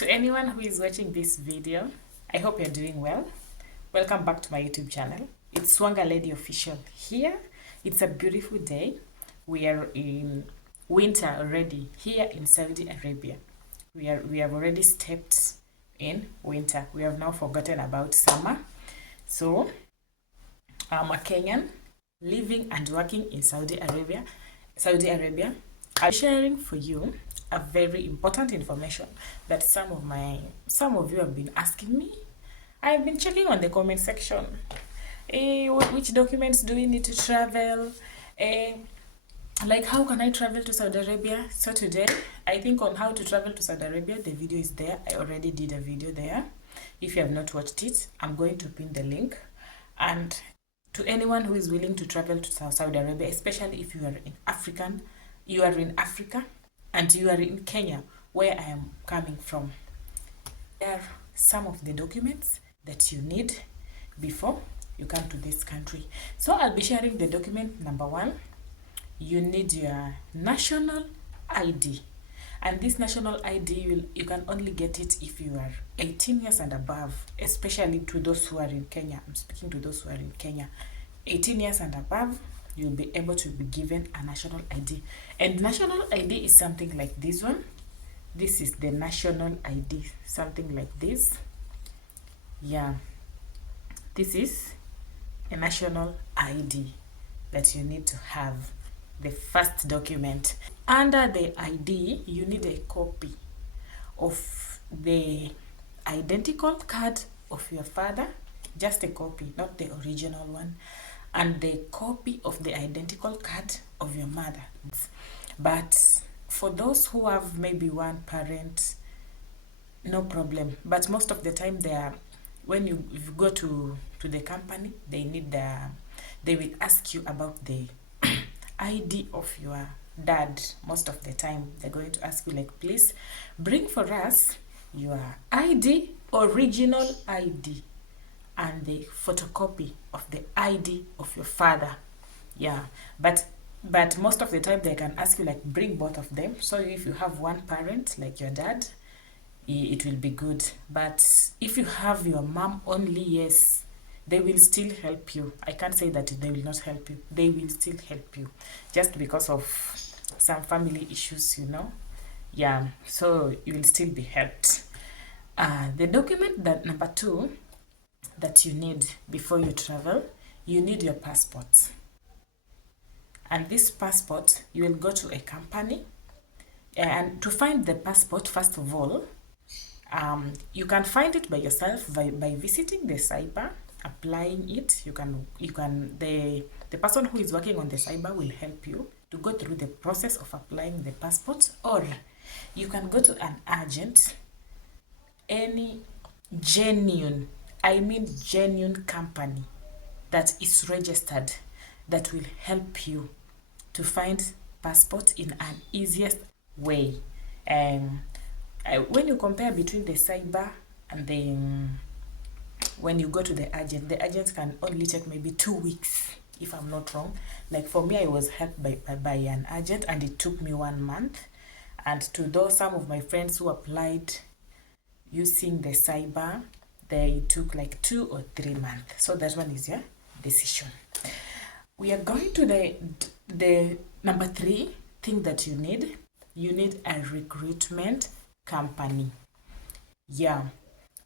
To anyone who is watching this video, I hope you're doing well. Welcome back to my YouTube channel. It's Swanga Lady Official here. It's a beautiful day. We are in winter already here in Saudi Arabia. We have already stepped in winter. We have now forgotten about summer. So I'm a Kenyan living and working in Saudi Arabia. I'm sharing for you a very important information that some of you have been asking me. I've been checking on the comment section. Which documents do we need to travel? Like, how can I travel to Saudi Arabia? So today, I think on how to travel to Saudi Arabia, the video is there. I already did a video there. If you have not watched it, I'm going to pin the link. And to anyone who is willing to travel to Saudi Arabia, especially if you are in Africa, and you are in Kenya, where I am coming from, there are some of the documents that you need before you come to this country. So I'll be sharing the document number 1. You need your national ID. And this national ID, you can only get it if you are 18 years and above, especially to those who are in Kenya. I'm speaking to those who are in Kenya. 18 years and above, you'll be able to be given a national ID. And national ID is something like this one. This is the national ID, something like this. Yeah, this is a national ID that you need to have, the first document. Under the ID, you need a copy of the identical card of your father, just a copy, not the original one, and the copy of the identical card of your mother. But for those who have maybe one parent, no problem. But most of the time, when you go to the company, they will ask you about the ID of your dad. Most of the time, they're going to ask you, like, please bring for us your ID, original ID, and the photocopy of the ID of your father. Yeah, but most of the time they can ask you, like, bring both of them. So if you have one parent, like your dad, it will be good. But if you have your mom only, yes, they will still help you. I can't say that they will not help you. They will still help you, just because of some family issues, Yeah, so you will still be helped. The document that number 2 that you need before you travel, you need your passport. And this passport, you will go to a company, and to find the passport, first of all, you can find it by yourself by visiting the cyber, applying it. The person who is working on the cyber will help you to go through the process of applying the passport, or you can go to an agent, any genuine company that is registered, that will help you to find passport in an easiest way. When you compare between the cyber and when you go to the agent can only take maybe 2 weeks, if I'm not wrong. Like for me, I was helped by an agent, and it took me 1 month. And to some of my friends who applied using the cyber, they took like 2 or 3 months. So that one is your decision. We are going to the number 3 thing that you need. You need a recruitment company. Yeah,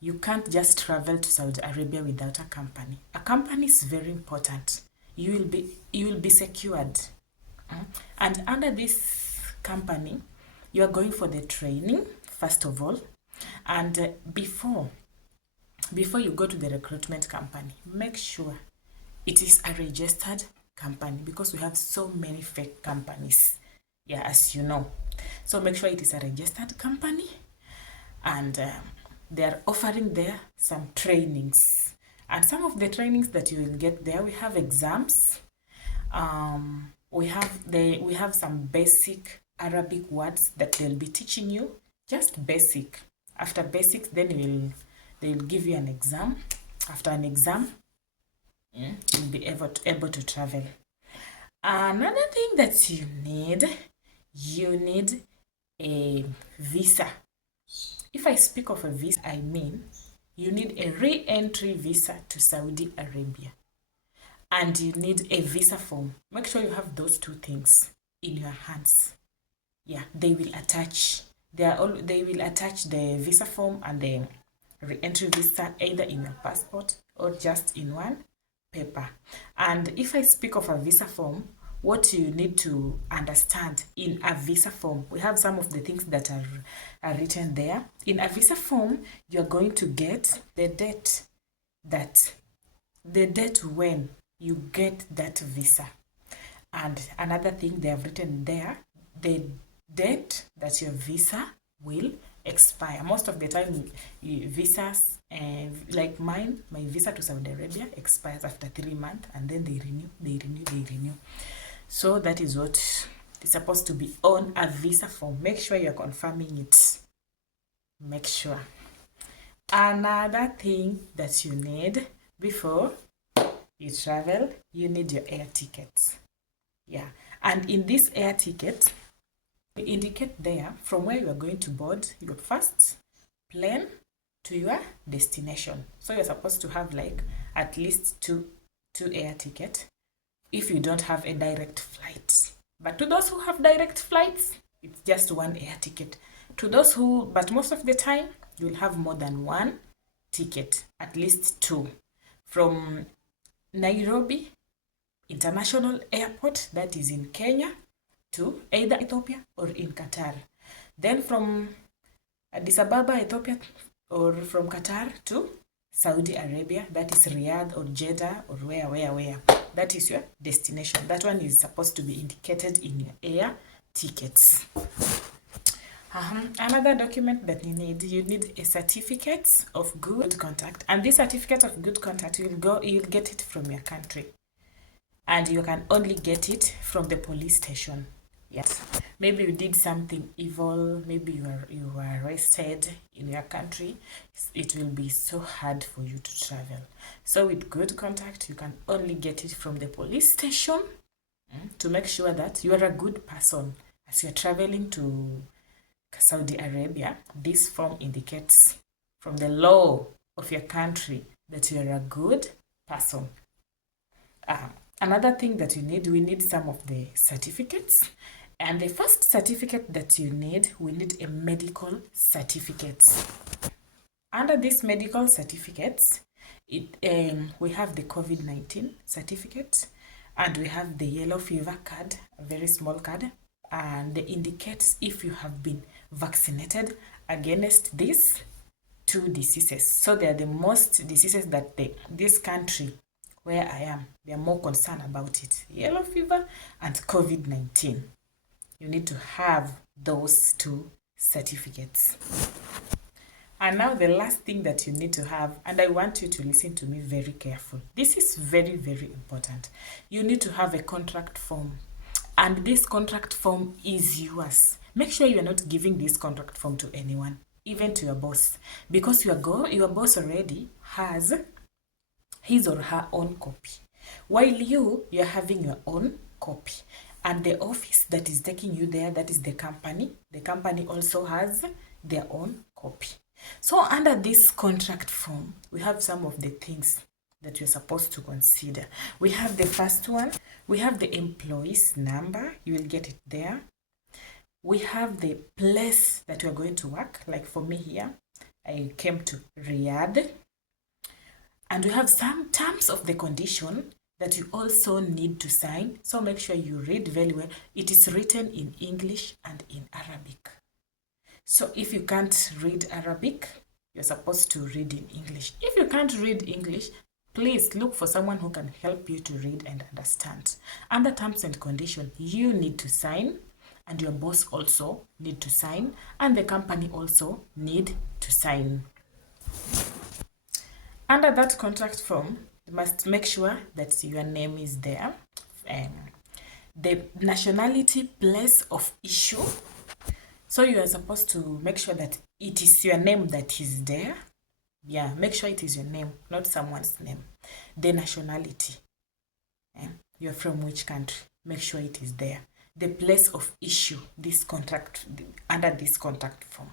you can't just travel to Saudi Arabia without a company. A company is very important. You will be secured. And under this company, you are going for the training, first of all. And before you go to the recruitment company, make sure it is a registered company, because we have so many fake companies, yeah, as you know. So make sure it is a registered company, and they are offering there some trainings. And some of the trainings that you will get there, we have exams. We have some basic Arabic words that they'll be teaching you, just basic. After basics, then they'll give you an exam. After an exam, you'll be able to travel. Another thing that you need a visa. If I speak of a visa, I mean you need a re-entry visa to Saudi Arabia. And you need a visa form. Make sure you have those two things in your hands. Yeah, they will attach. They will attach the visa form and the re-entry visa either in your passport or just in one paper. And if I speak of a visa form, what you need to understand in a visa form, we have some of the things that are written there. In a visa form, you're going to get the date when you get that visa. And another thing they have written there, the date that your visa will expire. Most of the time, visas, like mine, my visa to Saudi Arabia expires after 3 months, and then they renew. So that is what is supposed to be on a visa form. Make sure you're confirming it. Make sure. Another thing that you need before you travel, you need your air tickets. Yeah, and in this air ticket, we indicate there from where you are going to board your first plane to your destination. So you're supposed to have like at least two air tickets if you don't have a direct flight. But to those who have direct flights, it's just one air ticket. But most of the time, you'll have more than one ticket, at least two. From Nairobi International Airport, that is in Kenya, to either Ethiopia or in Qatar. Then from Addis Ababa, Ethiopia, or from Qatar to Saudi Arabia, that is Riyadh or Jeddah or where. That is your destination. That one is supposed to be indicated in your air tickets. Another document that you need a certificate of good conduct. And this certificate of good conduct, you'll get it from your country. And you can only get it from the police station. Yes. Maybe you did something evil, maybe you were arrested in your country. It will be so hard for you to travel. So with good contact, you can only get it from the police station to make sure that you are a good person. As you're traveling to Saudi Arabia, this form indicates from the law of your country that you are a good person. Another thing that we need some of the certificates. And the first certificate that we need a medical certificate. Under these medical certificates, we have the COVID-19 certificate, and we have the yellow fever card, a very small card, and it indicates if you have been vaccinated against these two diseases. So they are the most diseases that this country where I am, they are more concerned about it. Yellow fever and COVID-19. You need to have those two certificates. And now the last thing that you need to have, and I want you to listen to me very careful. This is very, very important. You need to have a contract form. And this contract form is yours. Make sure you are not giving this contract form to anyone, even to your boss. Because your boss already has his or her own copy. While you're having your own copy. And the office that is taking you there, that is the company also has their own copy. So under this contract form, we have some of the things that you're supposed to consider. We have the first one. We have the employee's number. You will get it there. We have the place that you're going to work. Like for me here, I came to Riyadh. And we have some terms of the condition that you also need to sign. So make sure you read very well. It is written in English and in Arabic. So if you can't read Arabic, you're supposed to read in English. If you can't read English, please look for someone who can help you to read and understand. Under terms and conditions, you need to sign, and your boss also need to sign, and the company also need to sign. Under that contract form, you must make sure that your name is there. The nationality, place of issue. So you are supposed to make sure that it is your name that is there. Yeah, make sure it is your name, not someone's name. The nationality. You're from which country? Make sure it is there. The place of issue, under this contract form.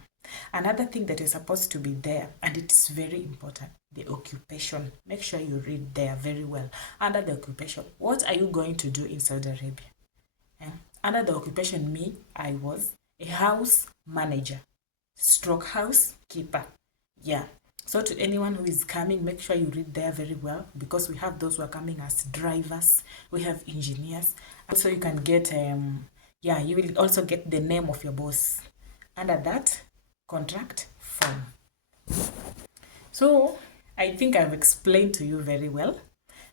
Another thing that is supposed to be there, and it's very important, the occupation. Make sure you read there very well. Under the occupation, what are you going to do in Saudi Arabia? Under the occupation, I was a house manager, stroke housekeeper. Yeah. So to anyone who is coming, make sure you read there very well, because we have those who are coming as drivers, we have engineers. Also, you can get, you will also get the name of your boss under that contract form. So I think I've explained to you very well.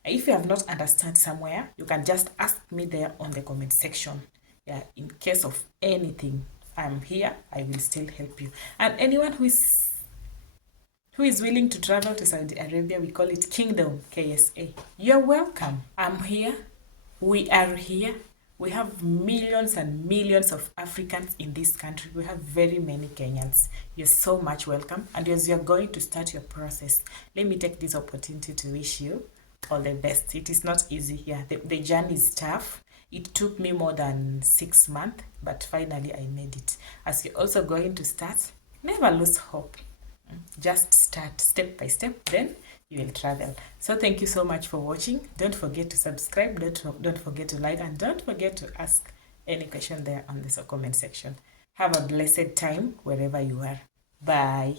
If you have not understood somewhere, you can just ask me there on the comment section. Yeah, in case of anything, I'm here. I will still help you. And anyone who is willing to travel to Saudi Arabia, we call it Kingdom KSA. You're welcome. I'm here. We are here. We have millions and millions of Africans in this country. We have very many Kenyans. You're so much welcome. And as you're going to start your process, let me take this opportunity to wish you all the best. It is not easy here. The journey is tough. It took me more than 6 months, but finally I made it. As you're also going to start, never lose hope. Just start step by step, then you will travel. So thank you so much for watching. Don't forget to subscribe, don't forget to like, and don't forget to ask any question there on the comment section. Have a blessed time wherever you are. Bye.